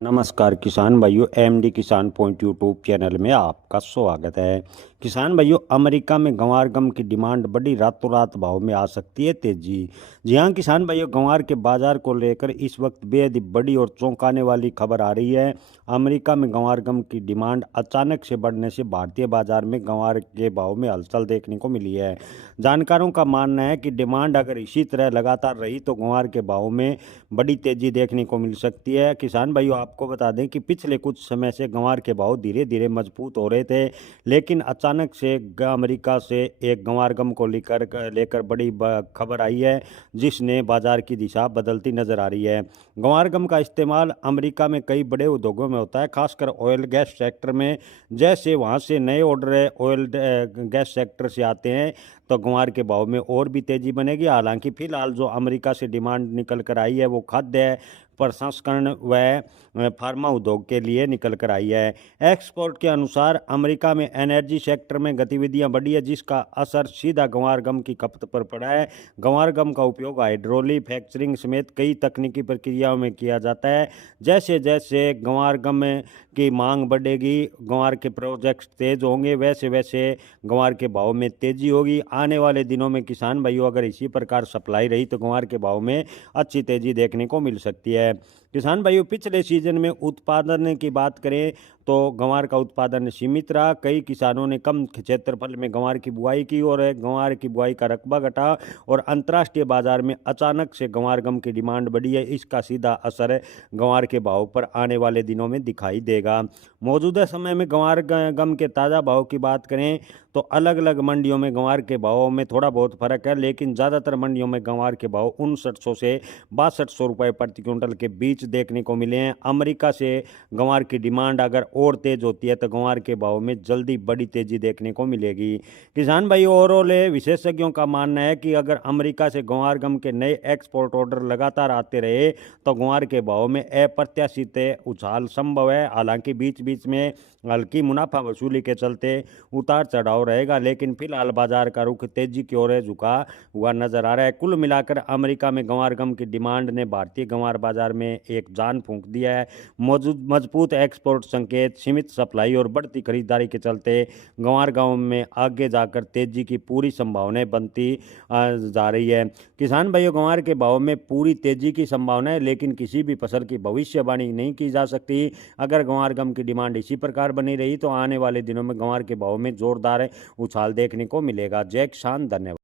नमस्कार किसान भाइयों, एमडी किसान पॉइंट यूट्यूब चैनल में आपका स्वागत है। किसान भाइयों, अमेरिका में गंवार गम की डिमांड बढ़ी, रातों रात भाव में आ सकती है तेजी। जी हाँ किसान भाइयों, गंवार के बाजार को लेकर इस वक्त बेहद ही बड़ी और चौंकाने वाली खबर आ रही है। अमेरिका में गंवार गम की डिमांड अचानक से बढ़ने से भारतीय बाजार में गंवार के भाव में हलचल देखने को मिली है। जानकारों का मानना है कि डिमांड अगर इसी तरह लगातार रही तो गंवार के भाव में बड़ी तेजी देखने को मिल सकती है। किसान भाइयों, आपको बता दें कि पिछले कुछ समय से गंवार के भाव धीरे धीरे मजबूत हो रहे थे, लेकिन अचानक से अमेरिका से एक गंवार गम को लेकर बड़ी खबर आई है, जिसने बाजार की दिशा बदलती नजर आ रही है। गंवार गम का इस्तेमाल अमेरिका में कई बड़े उद्योगों में होता है, खासकर ऑयल गैस सेक्टर में। जैसे वहाँ से नए ऑर्डर ऑयल गैस सेक्टर से आते हैं तो गंवार के भाव में और भी तेजी बनेगी। हालांकि फिलहाल जो अमेरिका से डिमांड निकल कर आई है वो खाद्य प्रसंस्करण व फार्मा उद्योग के लिए निकल कर आई है। एक्सपोर्ट के अनुसार अमेरिका में एनर्जी सेक्टर में गतिविधियां बढ़ी है, जिसका असर सीधा गंवार गम की खपत पर पड़ा है। गंवार गम का उपयोग हाइड्रोलिक फ्रैक्चरिंग समेत कई तकनीकी प्रक्रियाओं में किया जाता है। जैसे जैसे गंवार गम की मांग बढ़ेगी, गंवार के प्रोजेक्ट्स तेज होंगे, वैसे वैसे गंवार के भाव में तेजी होगी। आने वाले दिनों में किसान भाइयों, अगर इसी प्रकार सप्लाई रही तो गंवार के भाव में अच्छी तेजी देखने को मिल सकती है। किसान भाइयों, पिछले सीजन में उत्पादन की बात करें तो गंवार का उत्पादन सीमित रहा। कई किसानों ने कम क्षेत्रफल में गंवार की बुआई की और गंवार की बुआई का रकबा घटा और अंतर्राष्ट्रीय बाजार में अचानक से गंवार गम की डिमांड बढ़ी है। इसका सीधा असर गंवार के भाव पर आने वाले दिनों में दिखाई देगा। मौजूदा समय में गंवार गम के ताज़ा भाव की बात करें तो अलग अलग मंडियों में गंवार के भावों में थोड़ा बहुत फर्क है, लेकिन ज़्यादातर मंडियों में गंवार के भाव 5900 से 6200 रुपये प्रति क्विंटल के बीच देखने को मिले हैं। अमेरिका से गंवार की डिमांड अगर और तेज होती है तो गंवार के भाव में जल्दी बड़ी तेजी देखने को मिलेगी। किसान भाई, ओवरऑल विशेषज्ञों का मानना है कि अगर अमेरिका से गंवार गम के नए एक्सपोर्ट ऑर्डर लगातार आते रहे तो गंवार के भाव में अप्रत्याशित उछाल संभव है। हालांकि बीच बीच में हल्की मुनाफा वसूली के चलते उतार चढ़ाव रहेगा, लेकिन फिलहाल बाजार का रुख तेजी की ओर झुका हुआ नजर आ रहा है। कुल मिलाकर अमेरिका में गंवार गम की डिमांड ने भारतीय गंवार बाजार में एक जान फूंक दिया है। मौजूद मजबूत एक्सपोर्ट संकेत, सीमित सप्लाई और बढ़ती खरीदारी के चलते गंवार गम में आगे जाकर तेजी की पूरी संभावनाएं बनती जा रही है। किसान भाइयों, गंवार के भाव में पूरी तेजी की संभावना है, लेकिन किसी भी फसल की भविष्यवाणी नहीं की जा सकती। अगर गंवार गम की डिमांड इसी प्रकार बनी रही तो आने वाले दिनों में गंवार के भाव में जोरदार उछाल देखने को मिलेगा। जय किसान, धन्यवाद।